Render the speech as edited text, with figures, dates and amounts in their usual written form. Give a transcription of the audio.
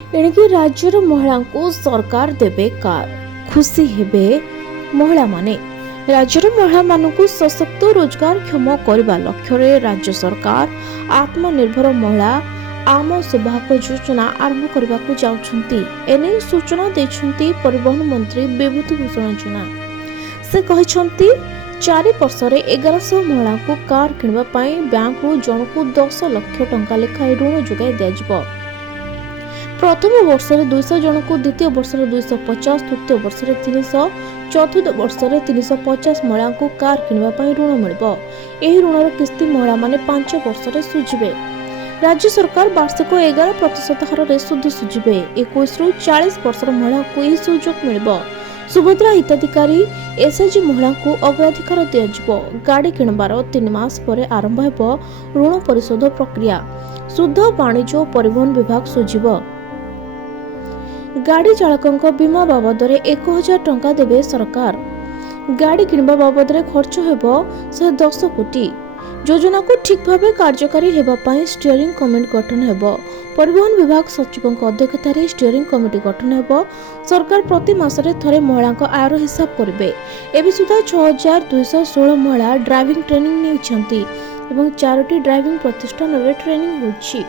एणिकी राज्यर महिला को सरकार देवे कार खुशी हेबे महिला माने। राज्यर महिला मानकु सशक्त रोजगार क्षम करने लक्ष्य राज्य सरकार आत्मनिर्भर महिला आम सौभाग्य योजना आरंभ करने को जाउछंती। एने सूचना देछंती परिवहन मंत्री विभूति भूषण जेना। से कहछंती 4 वर्ष 1100 महिला को कार किणवा पई बैंक रु जनकु 10 लाख टंका लेखाएं ऋण जोगाई दिया। प्रथम वर्ष 200 जन को, द्वितीय वर्ष 250, तृतीय वर्ष 300, चतुर्थ वर्ष 350 महिला को कार किणवा पई ऋण मिलिबो। एही ऋणर किस्ती महिला माने 5 वर्ष सुझिबे। राज्य सरकार वार्षिक 11% हार रे सुध सुझिबे। 21 रु 40 वर्ष महिला को यह सुযোগ मिलिबो। सुभद्रा हिताधिकारी एसएचजी महिला को अग्राधिकार दिया। गाड़ी किणवार 3 मास पर आरंभ हेबो ऋण परिशोध प्रक्रिया। शुद्ध वाणिज्य और परिवहन विभाग सुझिबो। गाड़ी चालकों बीमा बाबद 1000 टंका देवे सरकार। गाड़ी किणवा बाबद खर्च हेबो 110 कोटी। योजना को ठीक भाव कार्यकारी हेबा पई स्टीयरिंग कमिटी गठन हेबो। परिवहन विभाग सचिवों अध्यक्षतार स्टीयरिंग कमिटी गठन हेबो। सरकार प्रति मासरे थरे महिला आयर हिसाब करिवे। एबे सुधा 6216 महिला ड्राइविंग ट्रेनिंग नेइछंती एवं 4टी ड्राइविंग प्रतिष्ठान रे ट्रेनिंग होछि।